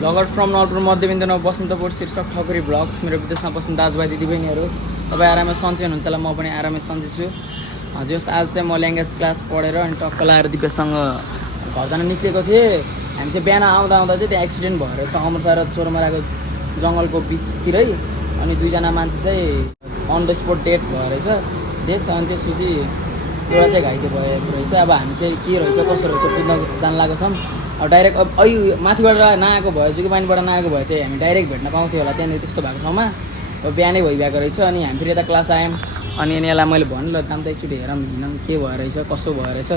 Bagger from Nalpur मध्यबिन्दुमा Basantapur शीर्षक Thakuri blogs मेरो विदेशमा बस्ने दाजुभाइ दिदीबहिनीहरू तपाईँ आरामै सन्चै हुनुहुन्छ होला। म पनि आरामै सन्चै छु। हजुर आज चाहिँ म ल्याङ्ग्वेज क्लास पढेर अनि टक्क लाएर दिपेशसँग घर जान निक्लेको थिएँ। हामी चाहिँ बिहान आउँदा आउँदा चाहिँ त्यहाँ एक्सिडेन्ट भएर रहेछ अमरसार र चोरमाराको जङ्गलको बिचतिरै। अनि दुईजना मान्छे चाहिँ अन द स्पोट डेथ भयो रहेछ डेथ। अनि त्यसपछि एउटा चाहिँ घाइते भएको रहेछ। अब हामी चाहिँ के रहेछ कसो रहेछ बुझ्न जान लागेको छौँ। अब डाइरेक्ट अब माथिबाट नआएको भए जुगीपानीबाट नआएको भए चाहिँ हामी डाइरेक्ट भेट्न पाउँथ्यो होला त्यहाँनिर त्यस्तो भएको ठाउँमा। अब बिहानै भइरहेको रहेछ अनि हामी फेरि यता क्लास आयौँ। अनि यसलाई मैले भन्नु ल जाम त एकचोटि हेरौँ हिँडौँ के भयो रहेछ कसो भयो रहेछ।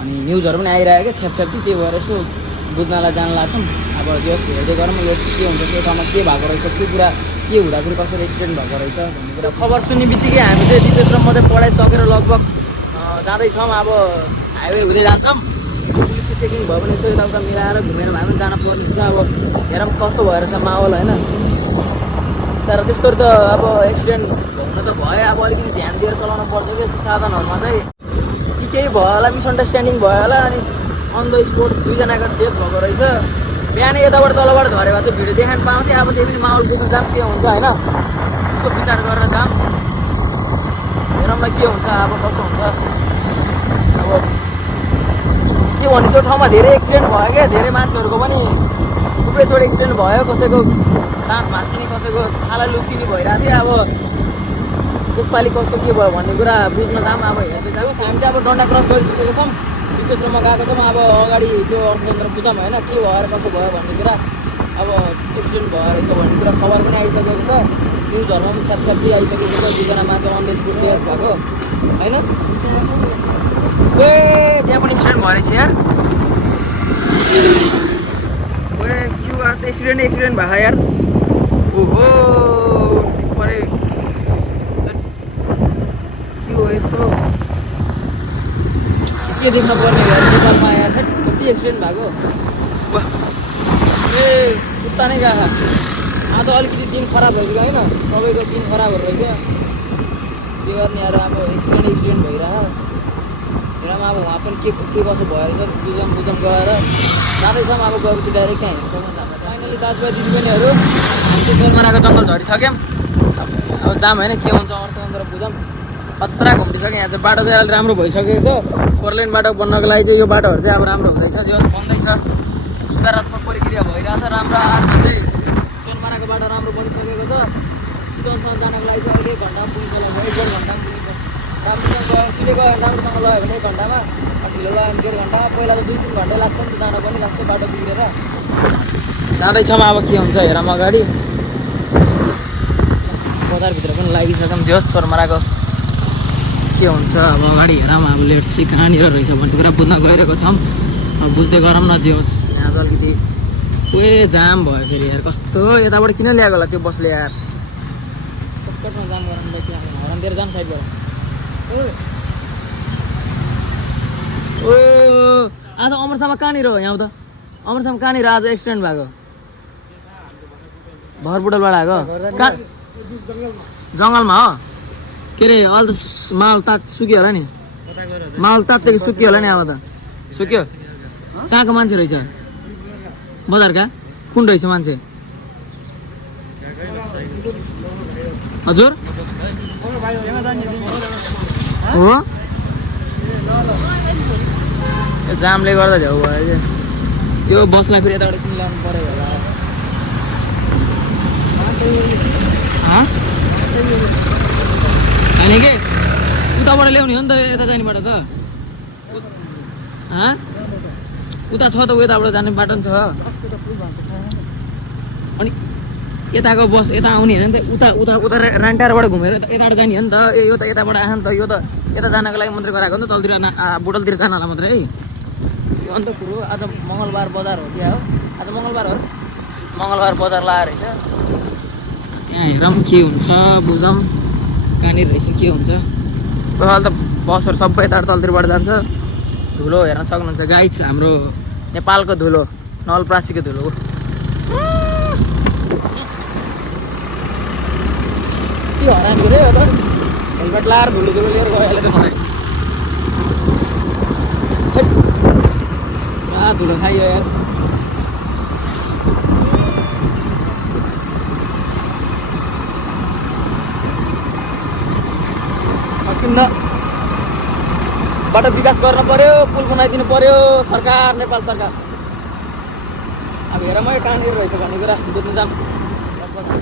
अनि न्युजहरू पनि आइरहेको क्या छ्यापछ्याप के भएर यसो बुझ्नलाई जान लाग्छौँ। अब जस हेर्दै गरौँ यो के हुन्छ त्यो ठाउँमा के भएको रहेछ के कुरा के हुँदाखेरि कसरी एक्सिडेन्ट भएको रहेछ भन्ने कुरा खबर सुन्ने बित्तिकै हामी चाहिँ दिपेश र म चाहिँ पढाइसकेर लगभग जाँदैछौँ। अब हाइवे हुँदै जान्छौँ। पुलिस चेकिङ भयो भने यसो यताउता मिलाएर घुमेर भए पनि जान पर्ने हुन्छ। अब हेरौँ कस्तो भएर छ माहौल होइन सर। त्यस्तो त अब एक्सिडेन्ट हुन त भयो अब अलिकति ध्यान दिएर चलाउनु पर्छ कि यस्तो साधनहरूमा चाहिँ केही भयो होला मिसअन्डरस्ट्यान्डिङ भयो होला। अनि अन द स्पोट दुईजनाको डेथ भएको रहेछ। बिहानै यताबाट तलबाट झऱ्यो भने चाहिँ भिडियो देखाउनु पाउँथेँ। अब त्यही पनि माहौल बुझ्नु जाम के हुन्छ होइन यसो विचार गरेर जाम हेरौँ न के हुन्छ अब कसो हुन्छ। अब के भने त्यो ठाउँमा धेरै एक्सिडेन्ट भयो क्या धेरै मान्छेहरूको पनि थुप्रै थोरै एक्सिडेन्ट भयो। कसैको दाँत भाँचिने कसैको छाला लुकिने भइरहेको थियो। अब त्यसपालि कस्तो के भयो भन्ने कुरा बुझ्न जाम अब हेर्दै जाऊ। हामी चाहिँ अब डन्डा क्रस गरिसकेको छौँ। दिपेश र म गएको छौँ। अब अगाडि त्यो अर्थतन्त्र बुझाउँ होइन के भएर कसो भयो भन्ने कुरा। अब एक्सिडेन्ट भयो रहेछ भन्ने कुरा खबर पनि आइसकेको छ। न्युजहरूमा पनि छ्यापछ्यापी आइसकेको छ। दुईजना मान्छे अन द स्पोट डेथ भएको होइन। ए त्यहाँ पनि एक्सिडेन्ट भयो रहेछ यार। ए के आज एक्सिडेन्ट भयो यार। ओहो परे के हो यस्तो के देख्न पर्ने यार नेपालमा यार कति एक्सिडेन्ट भएको। ए कुत्ता नै गएको आज अलिकति दिन खराब भइसक्यो होइन सबैको दिन खराबहरू रहेछ। के गर्ने यार अब एक्सिडेन्ट भइरहेको हेरौँ अब उहाँ पनि के कसो भयो रहेछ बुझाउँ गएर जाँदैछौँ। अब गएपछि डाइरेक्ट त्यहाँ हेर्छौँ। फाइनली दाजुभाइ दिदीबहिनीहरू हामी चाहिँ चोरमाराको जङ्गल झरिसक्यौँ। अब जाम होइन के हुन्छ अर्थतन्त्र बुझौँ। खतरा घुम्टिसक्यो यहाँ चाहिँ बाटो चाहिँ अहिले राम्रो भइसकेको छ। 4 लेन बाटो बन्नको लागि चाहिँ यो बाटोहरू चाहिँ अब राम्रो हुँदैछ जस बन्दैछ। सुधारात्मक प्रक्रिया भइरहेछ राम्रो। आज चाहिँ चोरमाराको बाटो राम्रो बनिसकेको छ। चितवनसम्म जानको लागि चाहिँ अहिले 1 घन्टामा पुग्छ होला 1.5 घन्टामा पुग्छ। राम्रोसँग गयो छिटो गयो राम्रोसँग लग्यो भने 1 घन्टामा ढिलो लग्यो भने 1.5 घन्टामा। पहिला त 2-3 घन्टा लाग्छ नि जान पनि लास्टै बाटो बिग्रेर जाँदैछौँ। अब के हुन्छ हेरौँ अगाडि बजारभित्र पनि लागिसक्यौँ। जस चोरमाराको के हुन्छ अब अगाडि हेरौँ। अब लेट्स सी कहाँनिर रहेछ भन्ने कुरा बुझ्न गइरहेको छौँ। अब बुझ्दै गरौँ न जे होस्। यहाँ चाहिँ अलिकति उयो जाम भयो फेरि यार कस्तो यताबाट किन ल्याएको होला त्यो बसले यार कस्तोसँग जाम गराउनु त्यहाँ हरानतिर जाम साइडबाट। ओ आज अमरसामा कहाँनिर हो यहाँ त अमरसामा कहाँनिर आज एक्सिडेन्ट भएको भरबुटलबाट आएको कहाँ जङ्गलमा हो के अरे अहिले त माल तात सुक्यो होला नि माल तात्तिकै सुक्यो होला नि अब त सुक्यो। कहाँको मान्छे रहेछ बजारका कुन रहेछ मान्छे हजुर हो जामले गर्दा झ्याउ भयो यो बसलाई फेरि यताबाट किन ल्याउनु पऱ्यो होला होइन के उताबाट ल्याउने हो नि त यता जाने बाटो त उता छ त यताबाट जाने बाटो पनि छ। अनि यताको बस यता आउने होइन नि त उता उता उता रान्टारबाट घुमेर यताबाट जाने हो नि त। यो त यताबाट आयो नि त यो त यता जानको लागि मात्रै गराएको हो नि त तलतिर बुटलतिर जानलाई मात्रै है। यो अन्त कुरो आज मङ्गलबार बजार हो क्या हो आज मङ्गलबार हो मङ्गलबार बजार लगाएर रहेछ। यहाँ हेरौँ के हुन्छ बुझौँ कहाँनिर रहेछ के हुन्छ। अहिले त बसहरू सबै यता तलतिरबाट जान्छ। धुलो हेर्न सक्नुहुन्छ गाइज हाम्रो नेपालको धुलो नवलपरासीको धुलो के हरान गऱ्यो यो त हेलमेट लाएर धुलो धुलो लिएर गयो अहिले त मलाई धुलो खाइयो यार। हिँड्न बाटो विकास गर्न पर्यो, पुल बनाइदिनु पर्यो सरकार, नेपाल सरकार। अब हेर म कहाँनिर रहेछ भन्ने कुरा बुझ्नु जाऊँ।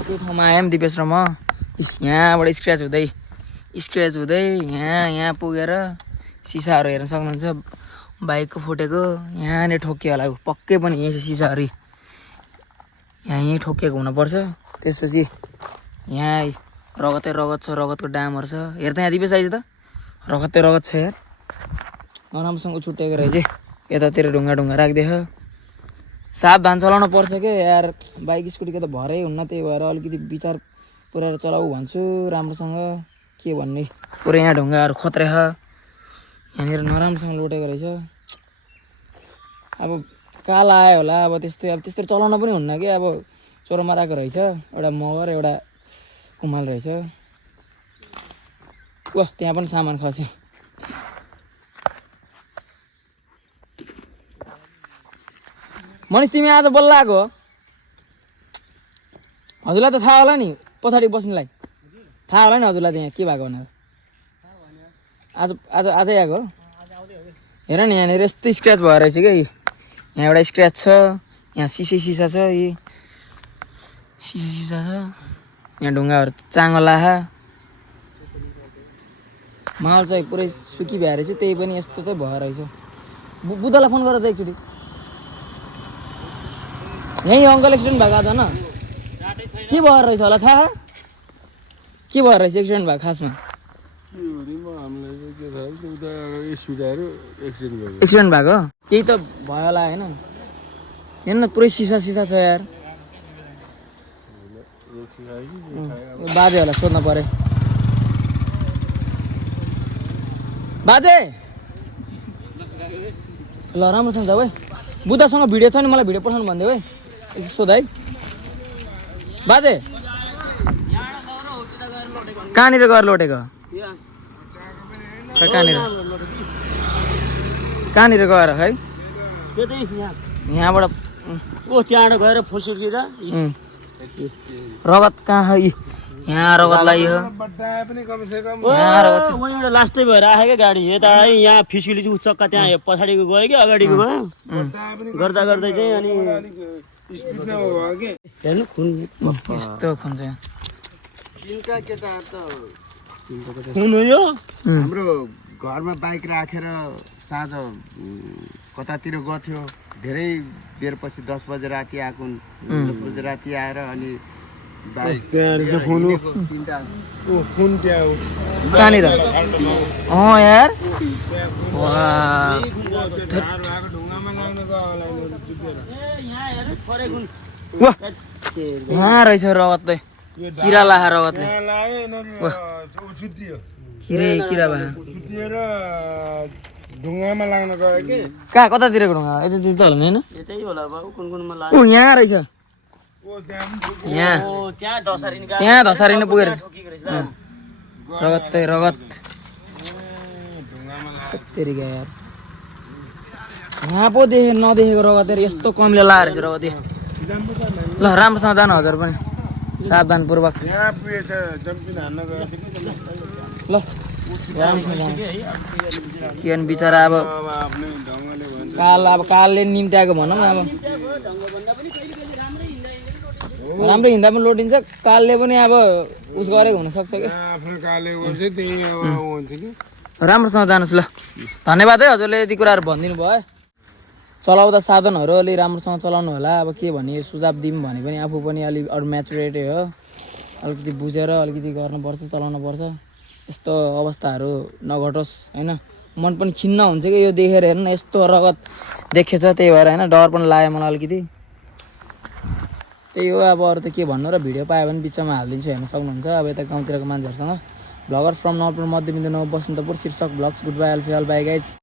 त्यो ठाउँमा आएँ दिपेश र म, यहाँबाट स्क्र्याच हुँदै यहाँ पुगेर सिसाहरू हेर्न सक्नुहुन्छ। बाइकको फुटेको यहाँनिर ठोकियो होला, पक्कै पनि यहीँ छ सिसाहरू, यहीँ ठोकिएको हुनुपर्छ। त्यसपछि यहाँ रगतै रगत छ, रगतको डामहरू छ। हेर त यहाँ दिपेश आइज त, रगतै रगत छ यार, नराम्रोसँग छुट्याएको रहेछ। यतातिर ढुङ्गा राखिदिएछ। सावधान चलाउनु पर्छ क्या यार, बाइक स्कुटीको त भरै हुन्न, त्यही भएर अलिकति विचार पुऱ्याएर चलाऊ भन्छु राम्रोसँग। के भन्ने, पुरै यहाँ ढुङ्गाहरू खत्रै छ, यहाँनिर नराम्रोसँग लोटेको रहेछ। अब काल आयो होला, अब त्यस्तै चलाउन पनि हुन्न कि। अब चोरोमा राखेको रहेछ, एउटा मगर एउटा कुमाल रहेछ। वाह त्यहाँ पनि सामान खस्यो। मनिष तिमी आज बल्ल आएको हो? हजुरलाई त थाहा होला नि पछाडि बस्नेलाई, थाहा होला नि हजुरलाई त यहाँ के भएको भनेर। आजै आएको? हेर नि यहाँनिर यस्तो स्क्र्याच भएर रहेछ क्या। यहाँ एउटा स्क्र्याच छ, यहाँ सिसा छ, यी सिसा छ, यहाँ ढुङ्गाहरू चाँगो लाहा, माल चाहिँ पुरै सुकी भएर रहेछ। त्यही पनि यस्तो चाहिँ भएर रहेछ। बुद्धलाई फोन गरेर त एकचोटि। यहीँ अङ्कल एक्सिडेन्ट भएको आज न, के भएर रहेछ होला थाहा? के भएर रहेछ एक्सिडेन्ट भएको खासमा? एक्सिडेन्ट भएको केही त भयो होला होइन? हेर्न न पुरै सिसा छ यार। बाजे होला सोध्न पऱ्यो। बाजे ल राम्रोसँग जाऊ है। बुद्धसँग भिडियो छ नि, मलाई भिडियो पठाउनु भनिदियो है, एकचोटि सोध है। बाजे कहाँनिर गएर लोटेको? कहाँनिर गएर है? यहाँबाट त्यहाँबाट गएर फुसुर्किएर रगत कहाँ है? यहाँ रगत लाग्यो, एउटा लास्टै भएर आयो क्या गाडी। यता यहाँ फिसुली चाहिँ चक्का त्यहाँ पछाडिको गयो कि अगाडिकोमा गर्दा चाहिँ अनि हेर्नु यस्तो खुन्छ खुन हो यो। हाम्रो घरमा बाइक राखेर साँझ कतातिर गथ्यो, धेरै बेरपछि 10 बजे राति आएको, 10 बजे राति आएर अनि बाइक कहाँनिर? यार यहाँ रहेछ रगत, किरा लाहा रगतले, किरा भए ढुङ्गामा लाग्न गयो कि कहाँ कतातिरको ढुङ्गा? यतातिर त होला नि होइन? यतै होला बाबु, कुन लाग्यो? यहाँ रहेछ, यहाँ धसारिन पुगेर रगत यार। यहाँ पो नदेखेको रगत यस्तो कमले लाएर चाहिँ रगत। ल राम्रोसँग जानु हजुर पनि सावधानपूर्वक। ल के अनि बिचरा अब कालले निम्त्याएको भनौँ। अब राम्रो हिँड्दा पनि लोटिन्छ, कालले पनि अब उस गरेको हुनसक्छ क्या। राम्रोसँग जानुहोस् ल। धन्यवाद है हजुरले यति कुराहरू भनिदिनु भयो। चलाउँदा साधनहरू अलि राम्रोसँग चलाउनु होला। अब के भने सुझाव दिउँ भने पनि आफू पनि अलि अरू म्याचुरेटै हो, अलिकति बुझेर अलिकति गर्नुपर्छ, चलाउनुपर्छ। यस्तो अवस्थाहरू नघटोस् होइन। मन पनि खिन्न हुन्छ कि यो देखेर हेर्नु न, यस्तो रगत देखेछ, त्यही भएर होइन डर पनि लाग्यो मलाई अलिकति। त्यही हो, अब अरू त के भन्नु र। भिडियो पायो भने बिचमा हालिदिन्छु, हेर्न सक्नुहुन्छ। अब यता गाउँतिरको मान्छेहरूसँग भ्लगर फ्रम नवलपुर मध्यबिन्दु 9 बसन्तपुर शीर्षक vlogs. Goodbye, all bye guys.